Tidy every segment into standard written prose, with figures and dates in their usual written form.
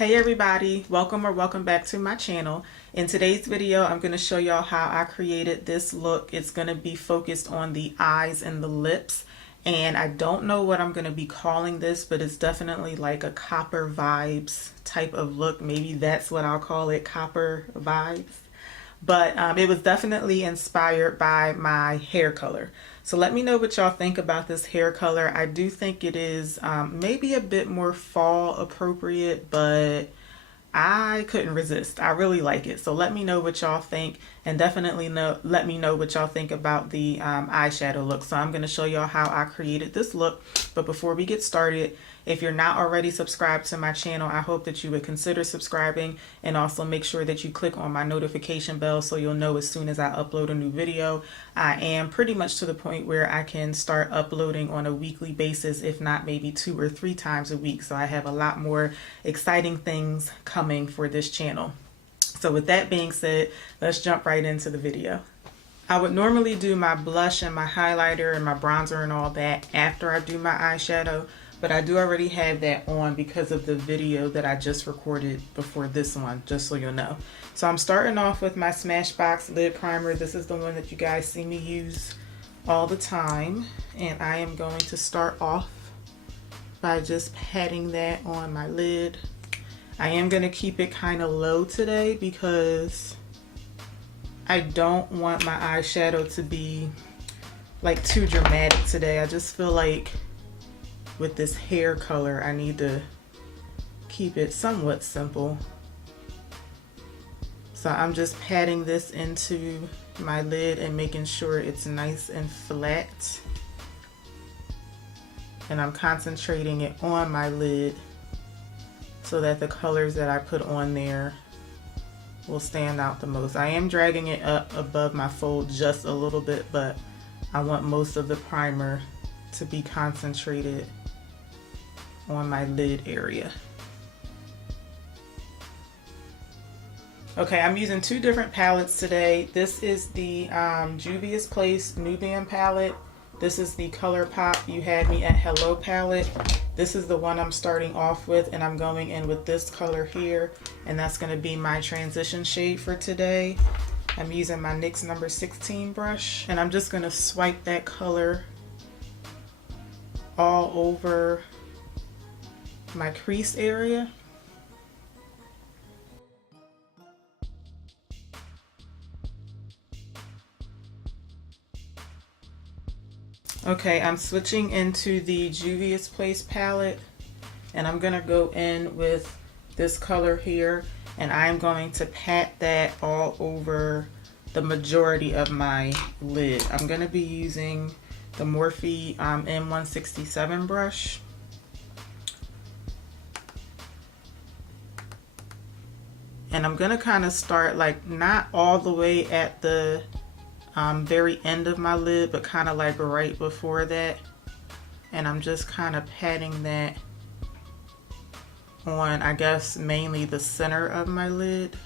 Hey everybody, welcome or welcome back to my channel. In today's video, I'm going to show y'all how I created this look. It's going to be focused on the eyes and the lips. And I don't know what I'm going to be calling this, but it's definitely like a copper vibes type of look. Maybe that's what I'll call it, copper vibes. But it was definitely inspired by my hair color. So let me know what y'all think about this hair color. I do think it is maybe a bit more fall appropriate, but I couldn't resist. I really like it. So let me know what y'all think, and definitely let me know what y'all think about the eyeshadow look. So I'm going to show y'all how I created this look. But before we get started, if you're not already subscribed to my channel, I hope that you would consider subscribing, and also make sure that you click on my notification bell so you'll know as soon as I upload a new video. I am pretty much to the point where I can start uploading on a weekly basis, if not maybe 2 or 3 times a week. So I have a lot more exciting things coming for this channel. So with that being said, let's jump right into the video. I would normally do my blush and my highlighter and my bronzer and all that after I do my eyeshadow, but I do already have that on because of the video that I just recorded before this one, just so you'll know. So I'm starting off with my Smashbox lid primer. This is the one that you guys see me use all the time, and I am going to start off by just patting that on my lid. I am going to keep it kind of low today because I don't want my eyeshadow to be like too dramatic today. I just feel like with this hair color, I need to keep it somewhat simple. So I'm just patting this into my lid and making sure it's nice and flat. And I'm concentrating it on my lid so that the colors that I put on there will stand out the most. I am dragging it up above my fold just a little bit, but I want most of the primer to be concentrated on my lid area. Okay, I'm using 2 different palettes today. This is the Juvia's Place Nubian palette. This is the Colourpop You Had Me at Hello palette. This is the one I'm starting off with, and I'm going in with this color here, and that's going to be my transition shade for today. I'm using my NYX number 16 brush, and I'm just going to swipe that color all over my crease area. Okay, I'm switching into the Juvia's Place palette, and I'm gonna go in with this color here, and I'm going to pat that all over the majority of my lid. I'm gonna be using the Morphe M167 brush. And I'm gonna kind of start like not all the way at the very end of my lid, but kind of like right before that. And I'm just kind of patting that on, I guess, mainly the center of my lid.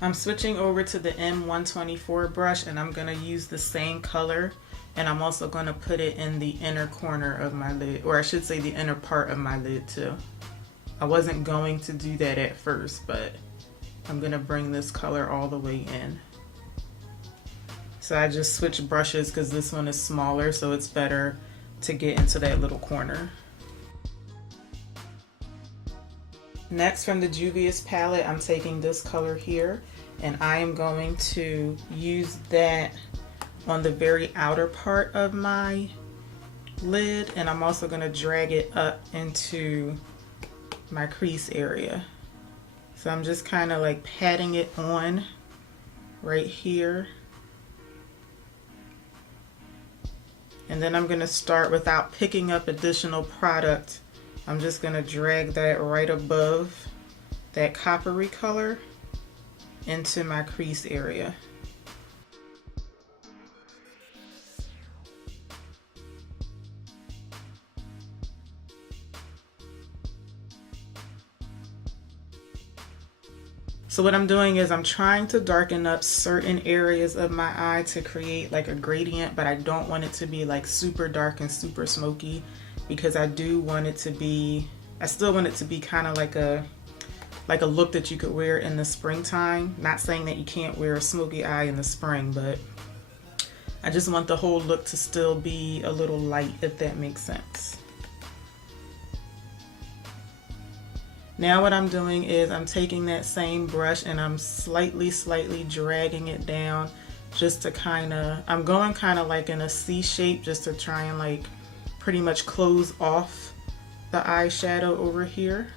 I'm switching over to the M124 brush, and I'm gonna use the same color. And I'm also going to put it in the inner corner of my lid, or I should say the inner part of my lid too. I wasn't going to do that at first, but I'm going to bring this color all the way in. So I just switched brushes because this one is smaller, so it's better to get into that little corner. Next, from the Juvia's palette, I'm taking this color here, and I am going to use that on the very outer part of my lid, and I'm also going to drag it up into my crease area. So I'm just kind of like patting it on right here, and then I'm going to start without picking up additional product. I'm just going to drag that right above that coppery color into my crease area. So what I'm doing is I'm trying to darken up certain areas of my eye to create like a gradient, but I don't want it to be like super dark and super smoky, because I do want it to be, I still want it to be kind of like a look that you could wear in the springtime. Not saying that you can't wear a smoky eye in the spring, but I just want the whole look to still be a little light, if that makes sense. Now what I'm doing is I'm taking that same brush and I'm slightly dragging it down, just to kind of, I'm going kind of like in a C shape, just to try and like pretty much close off the eyeshadow over here.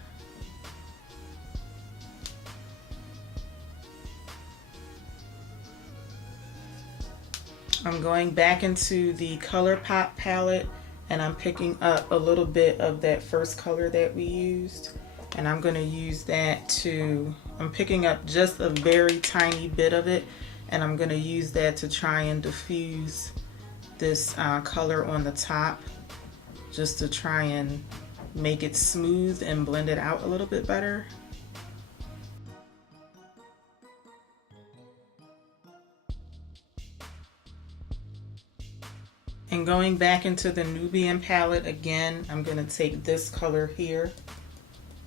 I'm going back into the Colourpop palette and I'm picking up a little bit of that first color that we used. And I'm going to use that to, I'm picking up just a very tiny bit of it, and I'm going to use that to try and diffuse this color on the top, just to try and make it smooth and blend it out a little bit better. And going back into the Nubian palette again, I'm going to take this color here,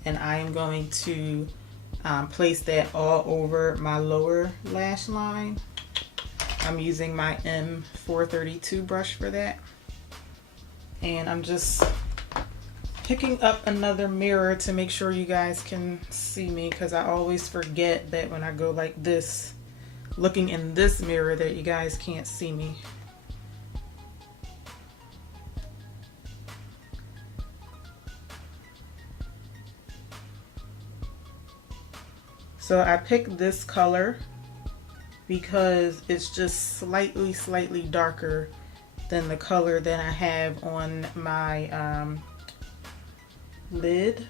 and I am going to place that all over my lower lash line. I'm using my M432 brush for that. And I'm just picking up another mirror to make sure you guys can see me, because I always forget that when I go like this, looking in this mirror, that you guys can't see me. So I picked this color because it's just slightly darker than the color that I have on my lid.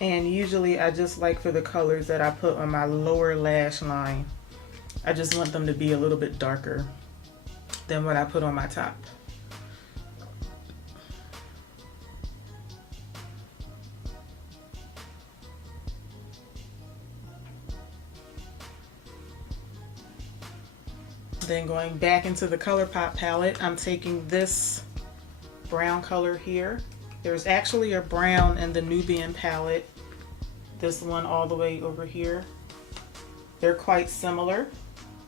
And usually I just like for the colors that I put on my lower lash line, I just want them to be a little bit darker than what I put on my top. Then going back into the Colourpop palette, I'm taking this brown color here. There's actually a brown in the Nubian palette, this one all the way over here. They're quite similar.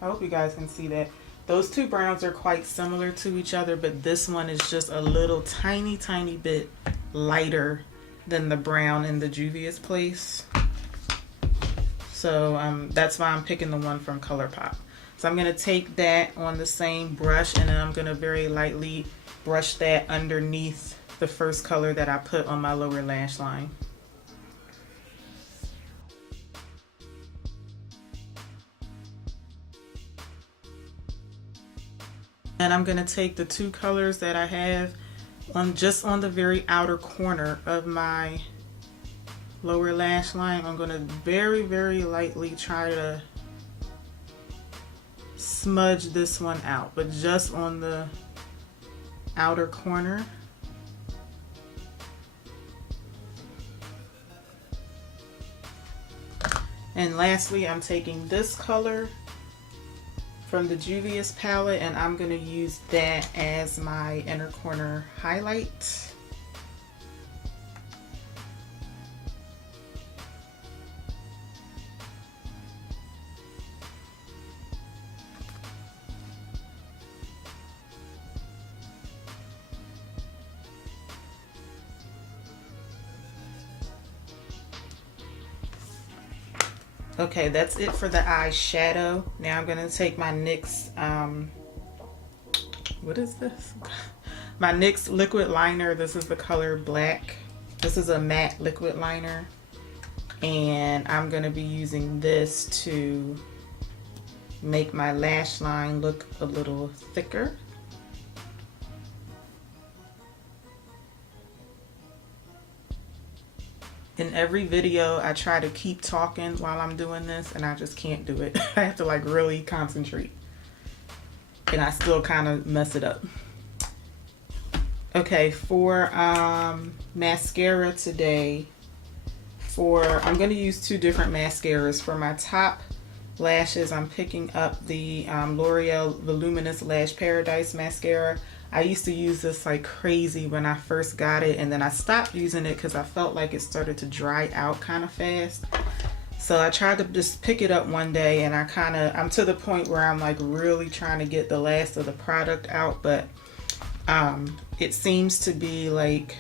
I hope you guys can see that. Those two browns are quite similar to each other, but this one is just a little tiny bit lighter than the brown in the Juvia's place. So that's why I'm picking the one from Colourpop. So I'm going to take that on the same brush, and then I'm going to very lightly brush that underneath the first color that I put on my lower lash line. And I'm going to take the two colors that I have on just on the very outer corner of my lower lash line. I'm going to very lightly try to smudge this one out, but just on the outer corner. And lastly, I'm taking this color from the Juvia's palette, and I'm going to use that as my inner corner highlight. Okay, that's it for the eyeshadow. Now I'm going to take my NYX, what is this? My NYX liquid liner. This is the color black. This is a matte liquid liner. And I'm going to be using this to make my lash line look a little thicker. In every video, I try to keep talking while I'm doing this, and I just can't do it. I have to like really concentrate, and I still kind of mess it up. Okay, for mascara today, I'm going to use two different mascaras. For my top lashes, I'm picking up the L'Oreal Voluminous Lash Paradise mascara. I used to use this like crazy when I first got it, and then I stopped using it because I felt like it started to dry out kind of fast. So I tried to just pick it up one day, and I'm to the point where I'm like really trying to get the last of the product out, but it seems to be like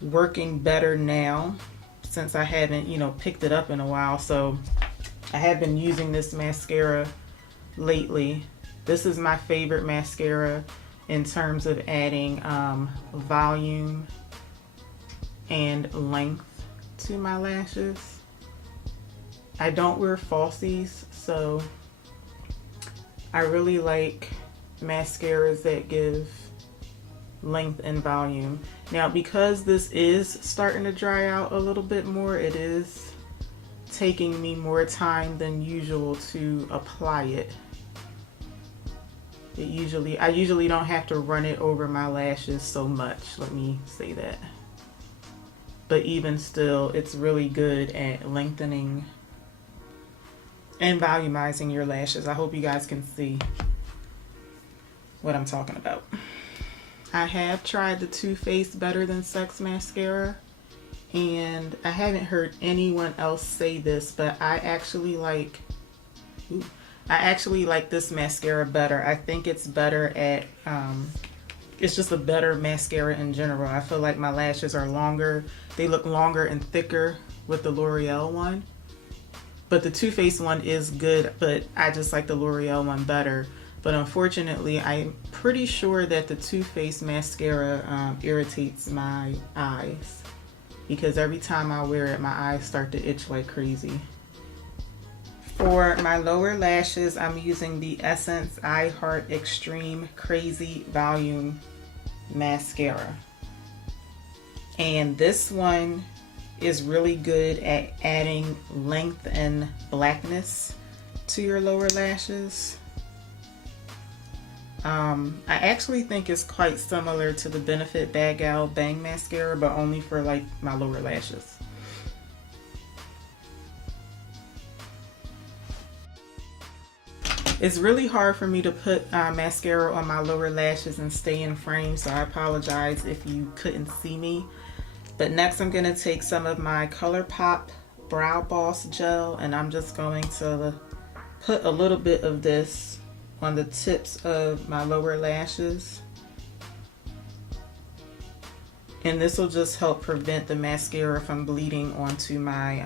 working better now since I haven't, you know, picked it up in a while. So I have been using this mascara lately. This is my favorite mascara in terms of adding volume and length to my lashes. I don't wear falsies, so I really like mascaras that give length and volume. Now, because this is starting to dry out a little bit more, it is taking me more time than usual to apply it. I usually don't have to run it over my lashes so much, let me say that. But even still, it's really good at lengthening and volumizing your lashes. I hope you guys can see what I'm talking about. I have tried the Too Faced Better Than Sex mascara, and I haven't heard anyone else say this, but I actually like this mascara better. I think it's better at, it's just a better mascara in general. I feel like my lashes are longer. They look longer and thicker with the L'Oreal one. But the Too Faced one is good, but I just like the L'Oreal one better. But unfortunately, I'm pretty sure that the Too Faced mascara irritates my eyes, because every time I wear it, my eyes start to itch like crazy. For my lower lashes, I'm using the Essence I Heart Extreme Crazy Volume Mascara. And this one is really good at adding length and blackness to your lower lashes. I actually think it's quite similar to the Benefit Bad Gal Bang Mascara, but only for like my lower lashes. It's really hard for me to put mascara on my lower lashes and stay in frame, so I apologize if you couldn't see me. But next I'm going to take some of my Colourpop Brow Boss Gel, and I'm just going to put a little bit of this on the tips of my lower lashes. And this will just help prevent the mascara from bleeding onto my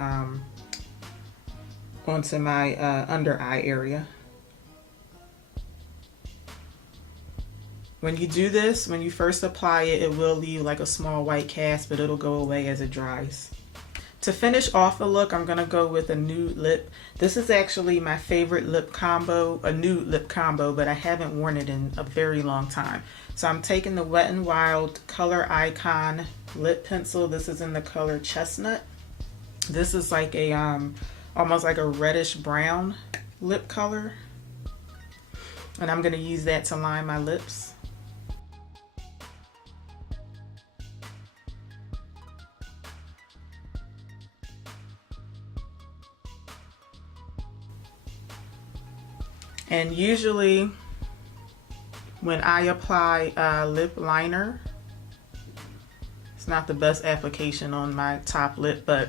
under eye area. When you do this, when you first apply it, it will leave like a small white cast, but it'll go away as it dries. To finish off the look, I'm going to go with a nude lip. This is actually my favorite lip combo, a nude lip combo, but I haven't worn it in a very long time. So I'm taking the Wet n Wild Color Icon lip pencil. This is in the color Chestnut. This is like a almost like a reddish brown lip color. And I'm going to use that to line my lips. And usually when I apply lip liner, it's not the best application on my top lip, but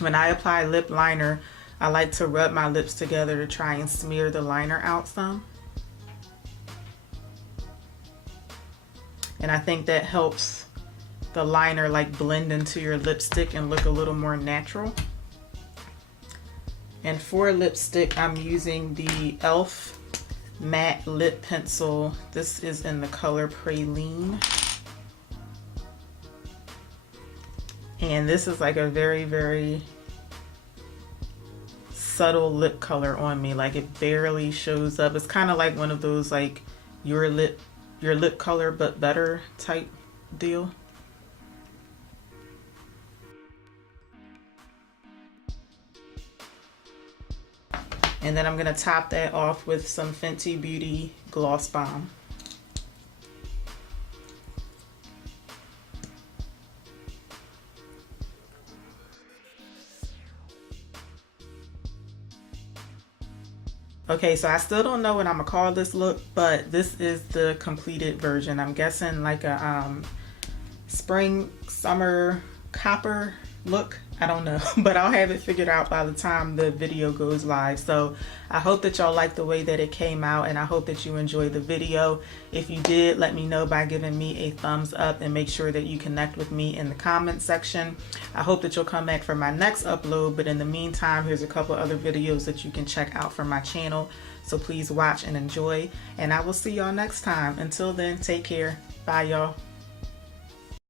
when I apply lip liner, I like to rub my lips together to try and smear the liner out some. And I think that helps the liner like blend into your lipstick and look a little more natural. And for lipstick, I'm using the e.l.f. matte lip pencil. This is in the color Praline. And this is like a very, very subtle lip color on me. Like it barely shows up. It's kind of like one of those like your lip color but better type deal. And then I'm going to top that off with some Fenty Beauty Gloss Bomb. Okay, so I still don't know what I'm gonna call this look, but this is the completed version. I'm guessing like a spring, summer, copper look. I don't know, but I'll have it figured out by the time the video goes live. So I hope that y'all like the way that it came out, and I hope that you enjoyed the video. If you did, let me know by giving me a thumbs up, and make sure that you connect with me in the comment section. I hope that you'll come back for my next upload, but in the meantime, here's a couple other videos that you can check out from my channel. So please watch and enjoy, and I will see y'all next time. Until then, take care. Bye, y'all.